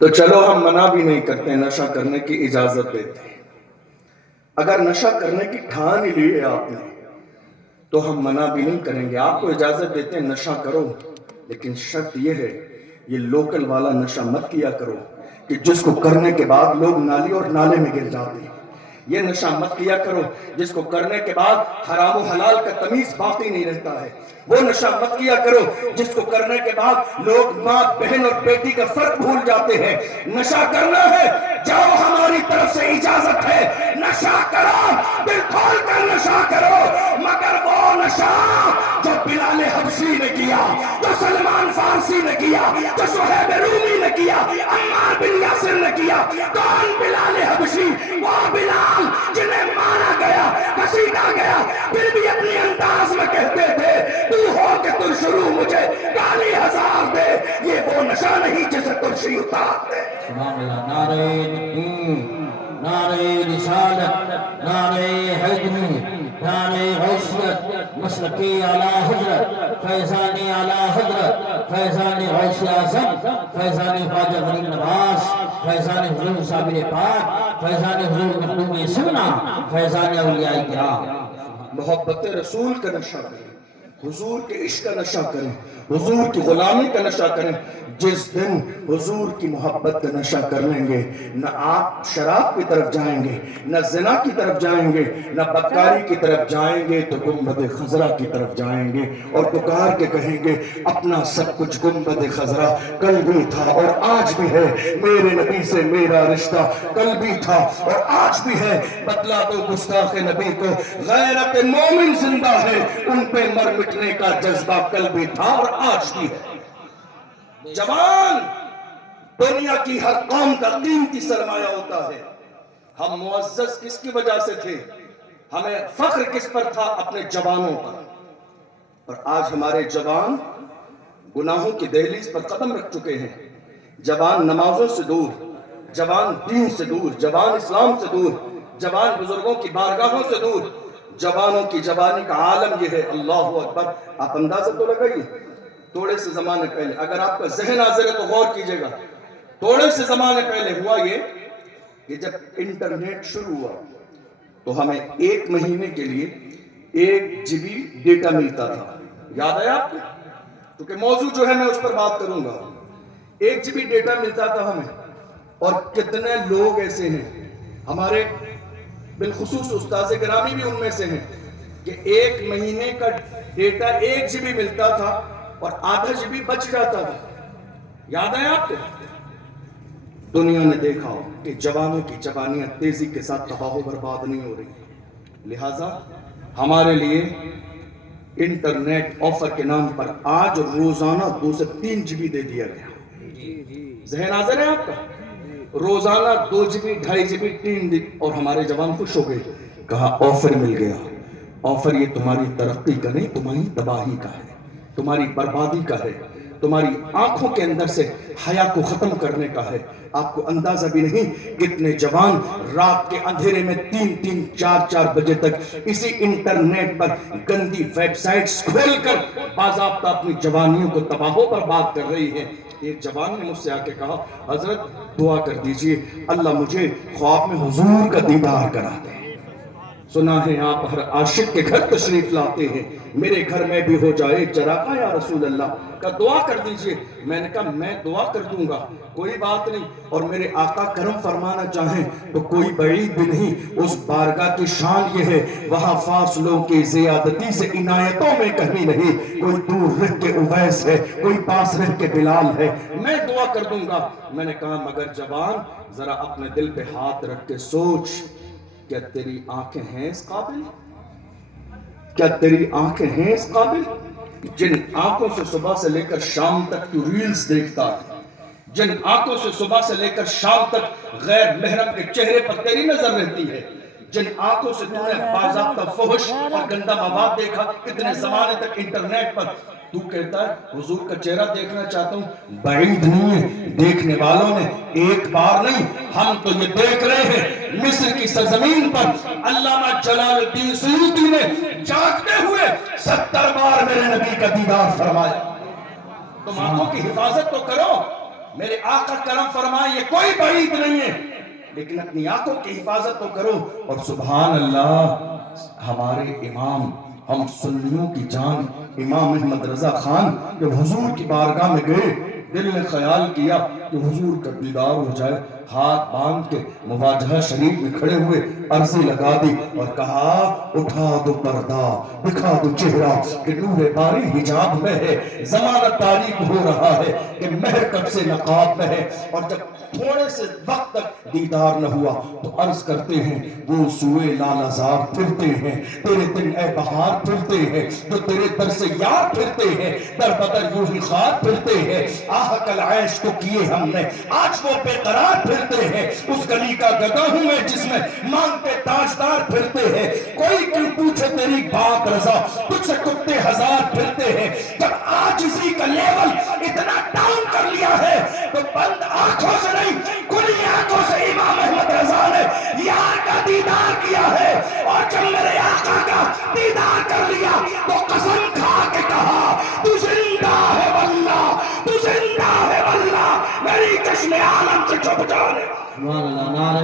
تو چلو ہم منع بھی نہیں کرتے، نشہ کرنے کی اجازت دیتے ہیں۔ اگر نشہ کرنے کی ٹھان ہی لی ہے آپ نے تو ہم منع بھی نہیں کریں گے، آپ کو اجازت دیتے ہیں نشہ کرو، لیکن شرط یہ ہے یہ لوکل والا نشہ مت کیا کرو کہ جس کو کرنے کے بعد لوگ نالی اور نالے میں گر جاتے ہیں۔ یہ نشہ مت کیا کرو جس کو کرنے کے بعد حرام و حلال کا تمیز باقی نہیں رہتا ہے۔ وہ نشہ مت کیا کرو جس کو کرنے کے بعد لوگ ماں بہن اور بیٹی کا فرق بھول جاتے ہیں۔ نشہ کرنا ہے جاؤ، ہماری طرف سے اجازت ہے، نشہ کرو، دل کھول کر نشہ کرو، مگر وہ نشہ جو بلال حبشی نے کیا، جو سلمان فارسی نے کیا، جو صہیب رومی نے کیا، عمار بن یاسر نے کیا۔ کون بلال حبشی؟ وہ بلال جنہیں مارا گیا، کشیدہ گیا، پھر بھی اپنی انداز میں کہتے تھے تو ہو کہ تر شروع مجھے گالی ہزار دے، یہ وہ نشہ نہیں جسے ترشی اتار دے۔ سبحان اللہ۔ نعرہ تکبیر، نعرہ رسالت، نعرہ حیدری، نعرہ غوثیت، مسلکی اعلیٰ حضرت، فیضان اعلیٰ حضرت، فیضان غوث اعظم، فیضان خواجہ غریب نواز، فیضان حضور صابر پاک، فیضان حضور مخدوم سمنا، فیضان اولیاء کرام۔ محبت رسول کا نشہ کریں، حضور کے عشق کا نشہ کریں، حضور کی غلامی کا نشہ کریں۔ جس دن حضور کی محبت کا نشہ کر لیں گے، نہ آپ شراب کی طرف جائیں گے، نہ زنا کی طرف جائیں گے، نہ بدکاری کی طرف جائیں گے، تو گنبد خضرا کی طرف جائیں گے اور پکار کے کہیں گے اپنا سب کچھ گنبد خضرا کل بھی تھا اور آج بھی ہے، میرے نبی سے میرا رشتہ کل بھی تھا اور آج بھی ہے، بتلا دو گستاخ نبی کو غیرت مومن زندہ ہے، ان پہ مر مٹنے کا جذبہ کل بھی تھا اور آج بھی ہے۔ جوان دنیا کی ہر قوم کا قیمتی سرمایہ ہوتا ہے۔ ہم معزز کس کی وجہ سے تھے؟ ہمیں فخر کس پر تھا؟ اپنے جوانوں پر۔ اور آج ہمارے جوان گناہوں کی دہلیز پر قدم رکھ چکے ہیں، جوان نمازوں سے دور، جوان دین سے دور، جوان اسلام سے دور، جوان بزرگوں کی بارگاہوں سے دور۔ جوانوں کی جوانی کا عالم یہ ہے، اللہ اکبر۔ آپ اندازہ تو لگائیے، تھوڑے سے زمانے پہلے، اگر آپ کا ذہن حاضر ہے تو غور کیجئے گا، تھوڑے سے زمانے پہلے ہوا یہ کہ جب انٹرنیٹ شروع ہوا تو ہمیں ایک مہینے کے لیے 1 GB ڈیٹا ملتا تھا۔ یاد ہے آپ کو؟ کیونکہ موضوع جو ہے میں اس پر بات کروں گا۔ 1 GB ڈیٹا ملتا تھا ہمیں، اور کتنے لوگ ایسے ہیں، ہمارے بالخصوص استاذ گرامی بھی ان میں سے ہیں، کہ 1 مہینے کا ڈیٹا 1 GB ملتا تھا اور آدھا GB بچ جاتا تھا۔ یاد ہے آپ کو؟ دنیا نے دیکھا کہ جوانوں کی جوانیاں تیزی کے ساتھ تباہ و برباد نہیں ہو رہی، لہٰذا ہمارے لیے انٹرنیٹ آفر کے نام پر آج روزانہ 2 سے 3 GB دے دیا گیا۔ ذہن حاضر ہے آپ کا؟ روزانہ 2 GB، 2.5 GB، 3 دن، اور ہمارے جوان خوش ہو گئے، کہا آفر مل گیا۔ آفر یہ تمہاری ترقی کا نہیں، تمہاری تباہی کا ہے، تمہاری بربادی کا ہے، تمہاری آنکھوں کے اندر سے حیا کو ختم کرنے کا ہے۔ آپ کو اندازہ بھی نہیں کتنے جوان رات کے اندھیرے میں 3-3، 4-4 بجے تک اسی انٹرنیٹ پر گندی ویب سائٹس کھول کر باضابطہ اپنی جوانیوں کو تباہ و برباد کر رہی ہے۔ ایک جوان نے مجھ سے آ کے کہا حضرت دعا کر دیجئے اللہ مجھے خواب میں حضور کا دیدار کرا دے۔ سنا ہے آپ ہر عاشق کے گھر تشریف لاتے ہیں، میرے گھر میں بھی ہو جائے چراغاں یا رسول اللہ کا دعا کر دیجئے۔ میں نے کہا میں دعا کر دوں گا، کوئی بات نہیں، اور میرے آقا کرم فرمانا چاہیں تو کوئی بعید بھی نہیں۔ اس بارگاہ کی شان یہ ہے وہاں فاصلوں کی زیادتی سے عنایتوں میں کمی نہیں، کوئی دور رہ کے اویس ہے، کوئی پاس رہ کے بلال ہے، میں دعا کر دوں گا۔ میں نے کہا مگر جوان ذرا اپنے دل پہ ہاتھ رکھ کے سوچ، کیا تیری آنکھیں ہیں اس قابل؟ کیا تیری آنکھیں ہیں اس قابل؟ جن آنکھوں سے صبح سے لے کر شام تک تو ریلز دیکھتا ہے، جن آنکھوں سے صبح سے لے کر شام تک غیر محرم کے چہرے پر تیری نظر رہتی ہے، جن آنکھوں سے تو نے باضابطہ فحش اور گندا مواد دیکھا اتنے زمانے تک انٹرنیٹ پر، تو کہتا ہے حضور کا چہرہ دیکھنا چاہتا ہوں۔ بعید نہیں ہے، دیکھنے والوں نے ایک بار نہیں، ہم تو یہ دیکھ رہے ہیں مصر کی سرزمین پر علامہ جلال الدین سیوطی نے جاگتے ہوئے 70 بار میرے نبی کا دیدار فرمایا۔ تم آنکھوں کی حفاظت تو کرو، میرے آقا کرم فرمائے یہ کوئی بعید نہیں ہے، لیکن اپنی آنکھوں کی حفاظت تو کرو۔ اور سبحان اللہ، ہمارے امام، ہم سنیوں کی جان امام احمد رضا خان جب حضور کی بارگاہ میں گئے، دل نے خیال کیا کہ حضور کا دیدار ہو جائے، ہاتھ باندھ کے مواجہہ شریف میں کھڑے ہوئے، عرضی لگا دی اور کہا اٹھا دو پردہ، دکھا دو چہرہ کہ نور باری حجاب میں ہے، زمانہ تاریک ہو رہا ہے کہ مہر کب سے نقاب میں ہے۔ اور جب تھوڑے سے وقت تک دیدار نہ ہوا تو عرض کرتے ہیں وہ سوئے لالازار پھرتے ہیں، تیرے دن اے بہار پھرتے ہیں، جو تیرے در سے یار پھرتے ہیں، در بدر یوں ہی خار پھرتے ہیں، آہ کل عیش کو کیے ہم نے آج وہ بے قرار پھرتے ہیں، اس گلی کا گدا ہوں میں جس میں مانگتے تاجدار پھرتے ہیں، کوئی کیوں پوچھے تیری بات رضا، تجھ سے کتے ہزار پھرتے ہیں۔ جب آج اسی کا لیول اتنا ڈاؤن کر لیا ہے تو بند آنکھوں سے نہیں کھلی آنکھوں سے امام احمد رضا نے یار کا دیدار کیا ہے، اور جب میرے آقا کا دیدار کر لیا تو قسم کھا کے کہا تو زندہ ہے واللہ، تو زندہ ہے واللہ، میری چشم عالم سے چھپ جانے۔ سبحان اللہ، نعرہ